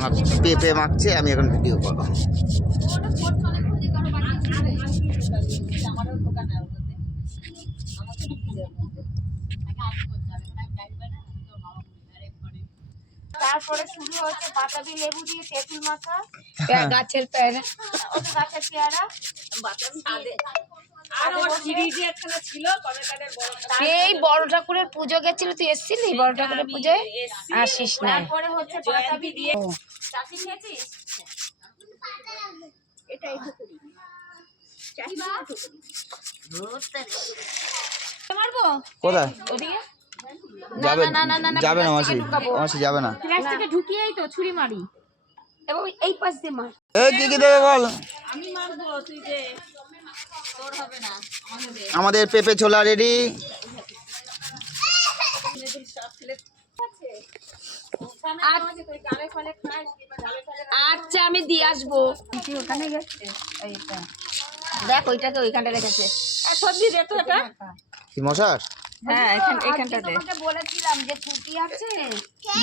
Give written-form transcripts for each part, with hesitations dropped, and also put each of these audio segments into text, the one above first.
আমার পেঁপে মাখছে, আমি এখন ভিডিও করবো। তারপরে শুরু হচ্ছে বাতাবি লেবু দিয়ে তেঁতুল মাখা, গাছের পেয়ারা, ওটা গাছের পেয়ারা, সেই বড় ঠাকুরের পুজো গেছিল, তুই এসেছিলি বড় ঠাকুরের পুজোয়? আসিস না। তারপরে হচ্ছে বাতাবি দিয়ে চাটনি খেয়েছিস? এটাই ঠুকুরি মারবো কোথায় ওদিকে যাবে? যাবে না মাসি, মাসি যাবে না। প্লাস্টিকে ঢুকিয়েই তো ছুরি মারি এবং এই পাশ দিয়ে মার। এই কি কি দেবে বল? আমি মারবো, তুই যে তোর হবে না, আমাদের পেঁপে ছোলা রেডি। আচ্ছা আমি দিয়ে আসবো। ওখানে গেছে দেখ, ওইটাকে ওইখানটা রেখেছে। সবজি দে তো এটা। কি মশার? হ্যাঁ এখানটা দে। তোমাকে বলেছিলাম যে ছুটি আছে,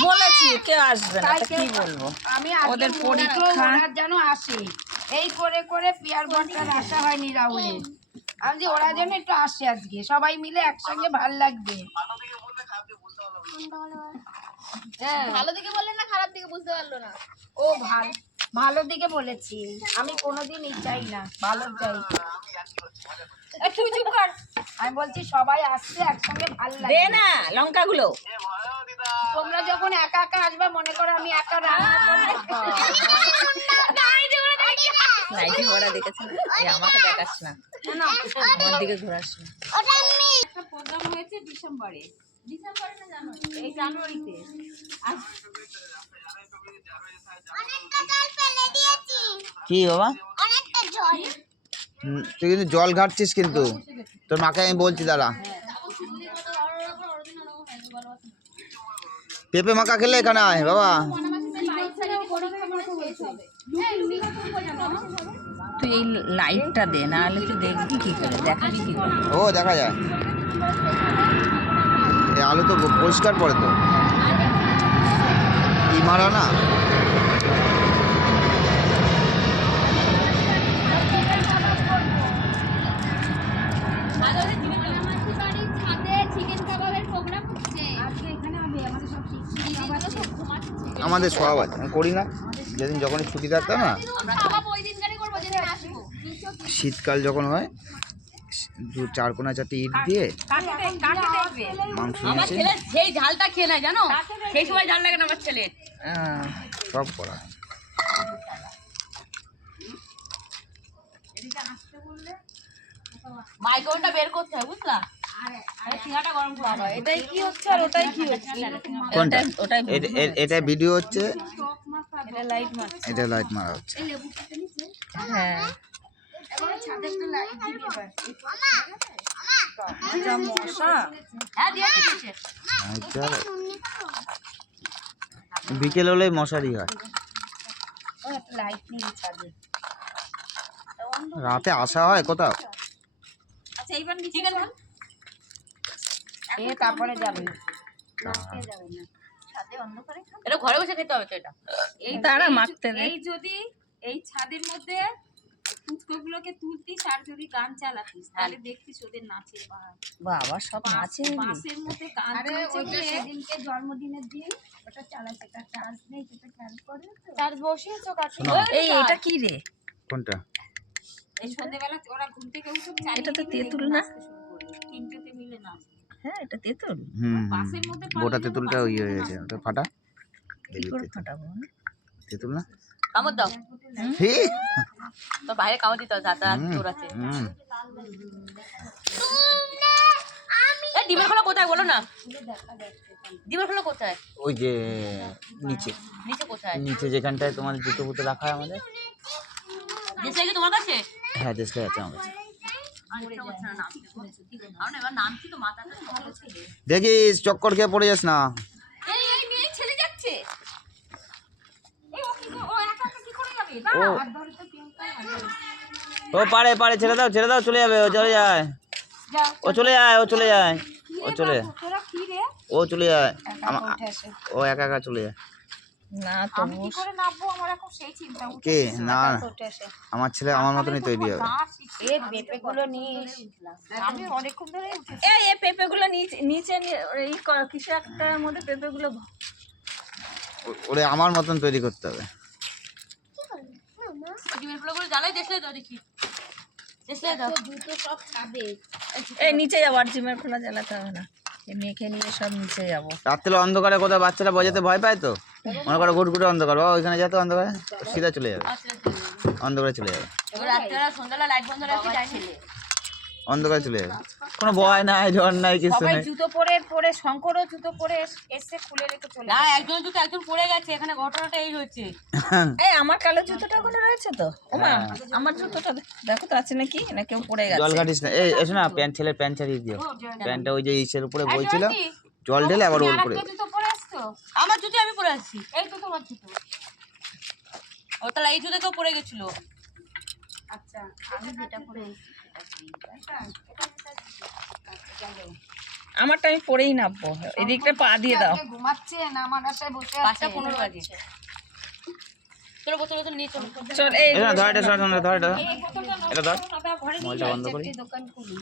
বলেছি কেউ আসবে না, তাই কি বলবো। আমি ওদের পরীক্ষা যেন আসে, এই করে করে পিয়ার বর্ষার আশা হয়নি রাহুলের। আমি যে ওরা যেন একটু আসে আজকে, সবাই মিলে একসঙ্গে ভাল লাগবে। হ্যাঁ ভালো দিকে বললেন না খারাপ দিকে বুঝতে পারলো না। ও ভালো দিকে বলেছি, আমি কোনোদিনই চাই না, ভালো চাই। তুই চুপ কর, আমি বলছি সবাই আসছে একসঙ্গে ভাল দে লাগবে। না লঙ্কাগুলো। তোমরা যখন একা একা আসবে মনে করো আমি একা রান্না করবো। নাইটি ওরা দেখেছে না, আমাকে দেখাস না, আমার দিকে ঘোরাস না। একটা প্রোগ্রাম হয়েছে ডিসেম্বরে না জানুয়ারি, এই জানুয়ারিতে। কি বাবা? তুই কিন্তু জল ঘাটছিস, কিন্তু তোর মাকে আমি বলছি দাঁড়া। পেঁপে মাখা খেলে এখানে আয় বাবা। তুই এই লাইটটা দে, না হলে তুই দেখবি কি করে, দেখাবি কি করে। ও দেখা যায়, এই আলু তো পরিষ্কার পড়ে তো, ই মারা না। আমাদের সব আছে, আমি করি না। যেদিন যখনই ছুটি থাকতো না, শীতকাল যখন হয়, চার কোনা চারটে ইট দিয়ে মাংস আমার নিয়েছে, ছেলে সেই ঝালটা খেয়ে নেয় জানো, সেই সময় ঝাল লাগে না আমার ছেলে। সব করা। মাইক্রোওভেনটা বের করতে হয় বুঝলা, সিঙ্গাটা গরম করতে হয়। এটাই কি হচ্ছে আর ওটাই কি হচ্ছে? কোনটা? ওটাই এটা ভিডিও হচ্ছে, এটা লাইট মার। এটা লাইট মারা হচ্ছে। হ্যাঁ যা মশা। হ্যাঁ দিয়ে দিয়েছে। এটা বিকেল হলে মশারি হয়, লাইট নিয়ে ছাদে রাতে আসা হয় কোথাও। আচ্ছা এইবার নিচে গেল তারপরে যাবে। এটা ঘরে বসে খেতে হবে তো। এটা এই তারা মাখতে নেই। এই যদি এই ছাদের মধ্যে ফুচকাগুলোকে তুলতিস আর যদি গান চালাতিস তাহলে দেখতিস ওদের নাচের বাবা সব নাচে। বাসের মধ্যে গান চলছে। সেদিনকে জন্মদিনের দিন ওটা চালাচ্ছে, তার চার্জ নেই, সেটা খেয়াল করে তো। চার্জ বসিয়েছো কাছে। শোনো। এই এটা কি রে? কোনটা? এই সন্ধ্যাবেলা ওরা ঘুম থেকে উঠে চালিয়ে এটা তো তেঁতুল না, তিনটেতে মিলে নাচ। হ্যাঁ এটা তেঁতুল। বাসের মধ্যে গোটা তেঁতুলটা ইয়ে হয়ে গেছে, ওটা ফাটা। কি করে ফাটাবো? তেঁতুল না, কামড় দাও। তো বাইরে কামড় দিতে হয়, দাদা জোর আছে। ডিমের খোলা কোথায় বলো না? ডিমের খোলা কোথায়? ওই যে নিচে, নিচে কোথায়? নিচে যেখানটায় তোমার জুতো ফুটো রাখা হয় আমাদের। দেশলাই কি তোমার কাছে? হ্যাঁ দেশলাই আছে আমার কাছে। দেখিস চক্কর খেয়ে পড়ে যাস না। ছেলে যাচ্ছে। ও পারে পারে, ছেড়ে দাও ছেড়ে দাও, চলে যাবে, ও চলে যায়, ও চলে যায়, ও চলে যায়, ও চলে যায়, ও চলে যায়, ও একা একা চলে যায়। না আমি কি করে নামবো আমার এখন সেই চিন্তা কে না আমার ছেলে আমার মতনই তৈরি হবে। এই পেঁপেগুলো নিয়ে আমি অনেকক্ষণ ধরে এই পেঁপেগুলো নিচে এই কিছু একটার মধ্যে পেঁপেগুলো ওরে আমার মতন তৈরি করতে হবে। ডিমের ফুলগুলো জ্বালাই দেখলে তো দেখি দেখলে দাও দুটো সব খাবে। এই নিচে যাবো, আর জিমের খোলা জ্বালাতে হবে না, এই মেখে নিয়ে সব নিচে যাবো। রাত্রে অন্ধকারে কোথাও বাচ্চারা বোঝাতে ভয় পায় তো, মনে করো ঘুটঘুটে অন্ধকার, বাবা ওইখানে যেত অন্ধকারে সিধা চলে যাবে, অন্ধকারে চলে যাবে, রাত্রেবেলা সন্ধ্যাবেলা লাইট বন্ধ রাখি যাই ছেলে অন্ধকারে চলে যাবে। কোনো ভয় নাই, ঝড় নাই, কিছু সবাই নেই। জুতো পরে পরে শঙ্করও জুতো পরে এসে খুলে রেখে চলে না একজন জুতো একজন পড়ে গেছে, এখানে ঘটনাটা এই হচ্ছে। এই আমার কালো জুতোটা ওখানে রয়েছে তো, ওমা আমার জুতোটা দেখো তো আছে নাকি, না কেউ পড়ে জল গেছে। ঘাটিস না, এই এসো না, প্যান্ট ছেলের প্যান্ট ছাড়িয়ে দিও, প্যান্টটা ওই যে ইসের উপরে বলছিল, জল ঢেলে আবার ওর উপরে। জুতো পরে আসতো। আমার জুতো আমি পরে আছি, এই তো তোমার জুতো। ও তাহলে এই জুতো কেউ পড়ে গেছিল। আচ্ছা আমি যেটা পরে আমারটা আমি পরেই নামবো, এদিকটা পা দিয়ে দাও। ঘুমাচ্ছে না আমার আশায় বসে আছে। 5:15 বাজে। চলো বোতল বোতল নিয়ে চলো। চল এই এসো না, ধর এটা, ধর এটা, ধর এটা, এই বোতলটা নষ্ট এটা ধর, করো না, দাও ঘরে নিয়ে মোবাইলটা যাই, বন্ধ করি। চারটে দোকান খুলি।